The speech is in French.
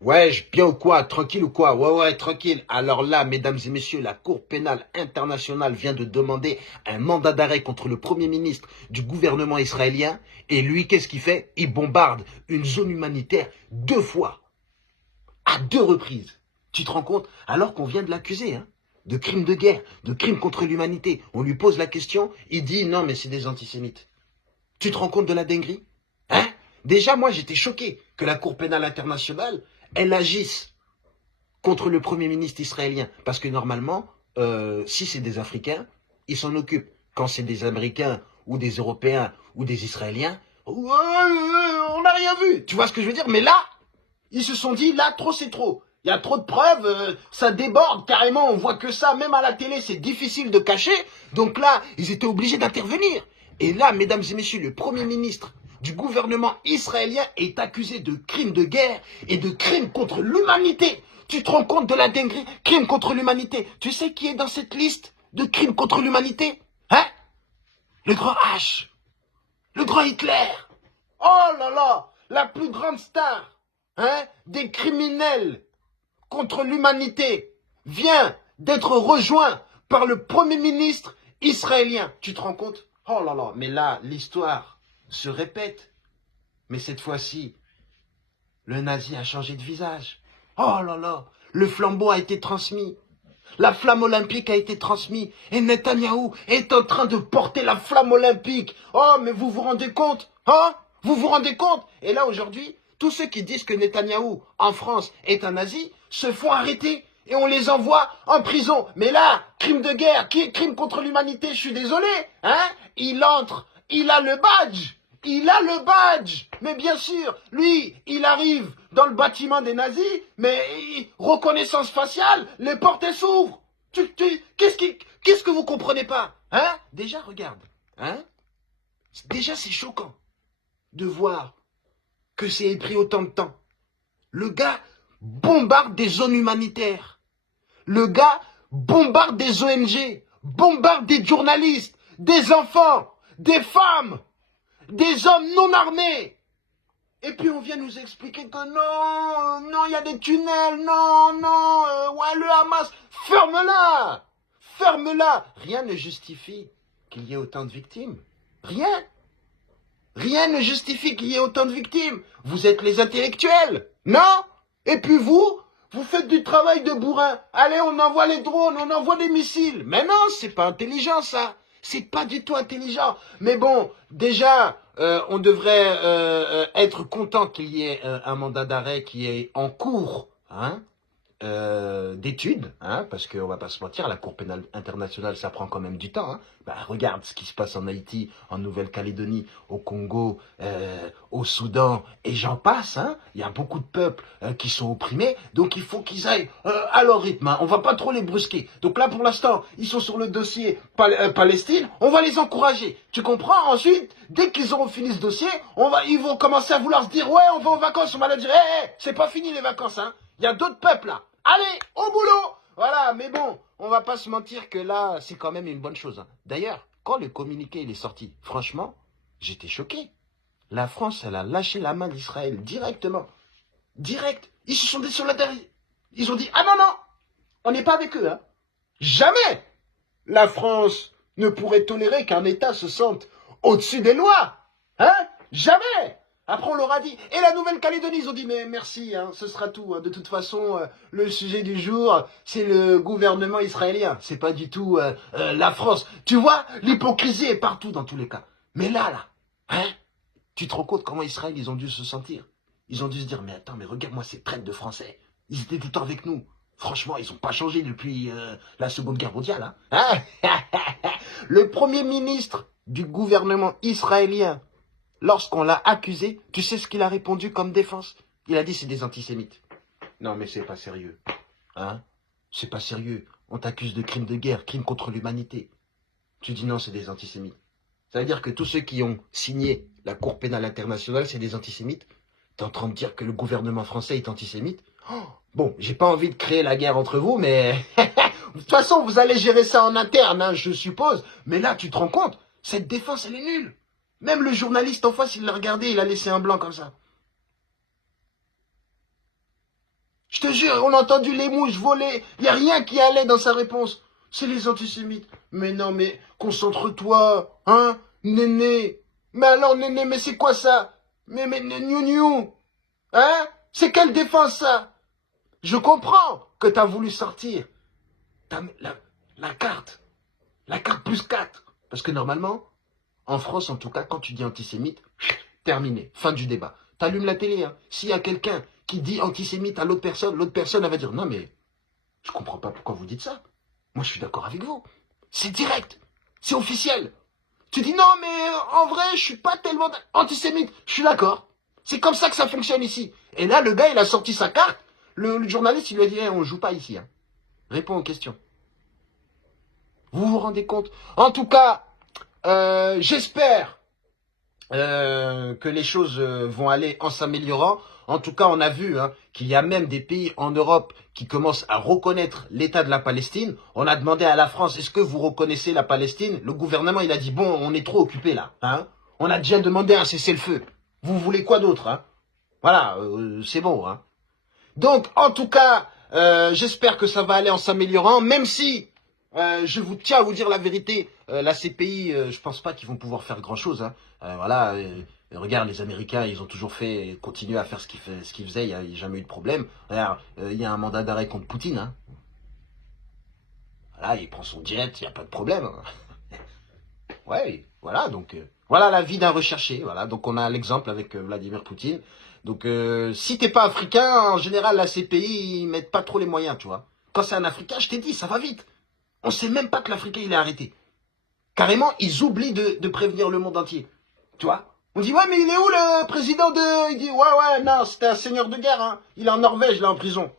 Ouais, bien ou quoi? Tranquille ou quoi? Ouais, ouais, tranquille. Alors là, mesdames et messieurs, la Cour pénale internationale vient de demander un mandat d'arrêt contre le Premier ministre du gouvernement israélien. Et lui, qu'est-ce qu'il fait? Il bombarde une zone humanitaire 2 fois, à 2 reprises. Tu te rends compte? Alors qu'on vient de l'accuser, hein, de crimes de guerre, de crimes contre l'humanité. On lui pose la question, il dit non, mais c'est des antisémites. Tu te rends compte de la dinguerie? Hein? Déjà, moi, j'étais choqué que la Cour pénale internationale, elle agisse contre le Premier ministre israélien. Parce que normalement, si c'est des Africains, ils s'en occupent. Quand c'est des Américains ou des Européens ou des Israéliens, ouais, on n'a rien vu. Tu vois ce que je veux dire? Mais là, ils se sont dit, là, trop c'est trop. Il y a trop de preuves, ça déborde carrément, on voit que ça, même à la télé, c'est difficile de cacher. Donc là, ils étaient obligés d'intervenir. Et là, mesdames et messieurs, le Premier ministre du gouvernement israélien est accusé de crimes de guerre et de crimes contre l'humanité. Tu te rends compte de la dinguerie? Crimes contre l'humanité. Tu sais qui est dans cette liste de crimes contre l'humanité? Hein? Le grand H. Le grand Hitler. Oh là là, la plus grande star, hein, des criminels contre l'humanité vient d'être rejoint par le Premier ministre israélien. Tu te rends compte? Oh là là, mais là, l'histoire se répète. Mais cette fois-ci, le nazi a changé de visage. Oh là là, le flambeau a été transmis. La flamme olympique a été transmise. Et Netanyahou est en train de porter la flamme olympique. Oh, mais vous vous rendez compte? Hein? Vous vous rendez compte? Et là, aujourd'hui, tous ceux qui disent que Netanyahou, en France, est un nazi, se font arrêter. Et on les envoie en prison. Mais là, crime de guerre, crime contre l'humanité, je suis désolé. Hein? Il entre, il a le badge. Il a le badge. Mais bien sûr, lui, il arrive dans le bâtiment des nazis, mais reconnaissance faciale, les portes s'ouvrent. Qu'est-ce que vous comprenez pas? Hein? Déjà, regarde. Hein? Déjà, c'est choquant de voir que c'est pris autant de temps. Le gars bombarde des zones humanitaires. Le gars bombarde des ONG, bombarde des journalistes, des enfants, des femmes, des hommes non armés. Et puis on vient nous expliquer que non, non, il y a des tunnels, non, non, ouais, le Hamas, ferme-la, ferme-la. Rien ne justifie qu'il y ait autant de victimes. Rien. Rien ne justifie qu'il y ait autant de victimes. Vous êtes les intellectuels, non? Et puis vous faites du travail de bourrin. Allez, on envoie les drones, on envoie des missiles. Mais non, c'est pas intelligent ça. C'est pas du tout intelligent. Mais bon, déjà, on devrait être content qu'il y ait un mandat d'arrêt qui est en cours, hein, d'études, hein, parce qu'on va pas se mentir, la Cour pénale internationale, ça prend quand même du temps. Hein. Bah, regarde ce qui se passe en Haïti, en Nouvelle-Calédonie, au Congo, au Soudan, et j'en passe. Hein. Il y a beaucoup de peuples qui sont opprimés, donc il faut qu'ils aillent à leur rythme. Hein. On va pas trop les brusquer. Donc là, pour l'instant, ils sont sur le dossier Palestine. On va les encourager. Tu comprends? Ensuite, dès qu'ils auront fini ce dossier, ils vont commencer à vouloir se dire, ouais, on va en vacances. On va leur dire, hé, c'est pas fini les vacances. Hein. Il y a d'autres peuples là. Allez, au boulot. Voilà, mais bon, on va pas se mentir que là, c'est quand même une bonne chose. Hein. D'ailleurs, quand le communiqué il est sorti, franchement, j'étais choqué. La France, elle a lâché la main d'Israël directement. Direct. Ils se sont sur la terre. Ils ont dit, ah non, non, on n'est pas avec eux. Hein. Jamais la France ne pourrait tolérer qu'un État se sente au-dessus des lois. Hein? Jamais. Après, on leur a dit. Et la Nouvelle-Calédonie, ils ont dit, mais merci, hein, ce sera tout. Hein. De toute façon, le sujet du jour, c'est le gouvernement israélien. C'est pas du tout la France. Tu vois, l'hypocrisie est partout dans tous les cas. Mais là, hein, tu te rends compte comment Israël, ils ont dû se sentir? Ils ont dû se dire, mais attends, mais regarde-moi ces traites de Français. Ils étaient tout le temps avec nous. Franchement, ils n'ont pas changé depuis la Seconde Guerre mondiale. Hein. Le Premier ministre du gouvernement israélien, lorsqu'on l'a accusé, tu sais ce qu'il a répondu comme défense? Il a dit c'est des antisémites. Non mais c'est pas sérieux. Hein? C'est pas sérieux. On t'accuse de crimes de guerre, crimes contre l'humanité. Tu dis non, c'est des antisémites. Ça veut dire que tous ceux qui ont signé la Cour pénale internationale, c'est des antisémites? T'es en train de dire que le gouvernement français est antisémite? Oh, bon, j'ai pas envie de créer la guerre entre vous, mais... De toute façon, vous allez gérer ça en interne, hein, je suppose. Mais là, tu te rends compte? Cette défense, elle est nulle. Même le journaliste en face, il l'a regardé, il a laissé un blanc comme ça. Je te jure, on a entendu les mouches voler. Il n'y a rien qui allait dans sa réponse. C'est les antisémites. Mais non, mais concentre-toi, hein, Néné. Mais alors, Néné, mais c'est quoi ça? Mais Niou, hein? C'est quelle défense, ça? Je comprends que tu as voulu sortir la carte. La carte plus 4. Parce que normalement, en France, en tout cas, quand tu dis antisémite, terminé. Fin du débat. T'allumes la télé, hein. S'il y a quelqu'un qui dit antisémite à l'autre personne, elle va dire, non mais, je comprends pas pourquoi vous dites ça. Moi, je suis d'accord avec vous. C'est direct. C'est officiel. Tu dis, non mais, en vrai, je suis pas tellement antisémite. Je suis d'accord. C'est comme ça que ça fonctionne ici. Et là, le gars, il a sorti sa carte. Le journaliste, il lui a dit, on joue pas ici, hein. Réponds aux questions. Vous vous rendez compte? En tout cas, j'espère que les choses vont aller en s'améliorant. En tout cas, on a vu qu'il y a même des pays en Europe qui commencent à reconnaître l'État de la Palestine. On a demandé à la France, est-ce que vous reconnaissez la Palestine? Le gouvernement, il a dit, bon, on est trop occupé là. Hein, on a déjà demandé un cessez-le-feu. Vous voulez quoi d'autre, hein? Voilà, c'est bon. Hein. Donc, en tout cas, j'espère que ça va aller en s'améliorant, même si... je vous tiens à vous dire la vérité, la CPI, je pense pas qu'ils vont pouvoir faire grand-chose. Hein. Voilà, regarde, les Américains, ils ont toujours continué à faire ce qu'ils faisaient, il n'y a jamais eu de problème. Regarde, il y a un mandat d'arrêt contre Poutine. Hein. Voilà, il prend son jet, il n'y a pas de problème. Hein. Ouais, voilà, donc voilà la vie d'un recherché. Voilà, donc on a l'exemple avec Vladimir Poutine. Donc si t'es pas africain, en général, la CPI, ils mettent pas trop les moyens, tu vois. Quand c'est un Africain, je t'ai dit, ça va vite. On sait même pas que l'Africain, il est arrêté. Carrément, ils oublient de prévenir le monde entier. Tu vois? On dit, ouais, mais il est où le président de... Il dit, ouais, non, c'était un seigneur de guerre, hein. Il est en Norvège, là, en prison.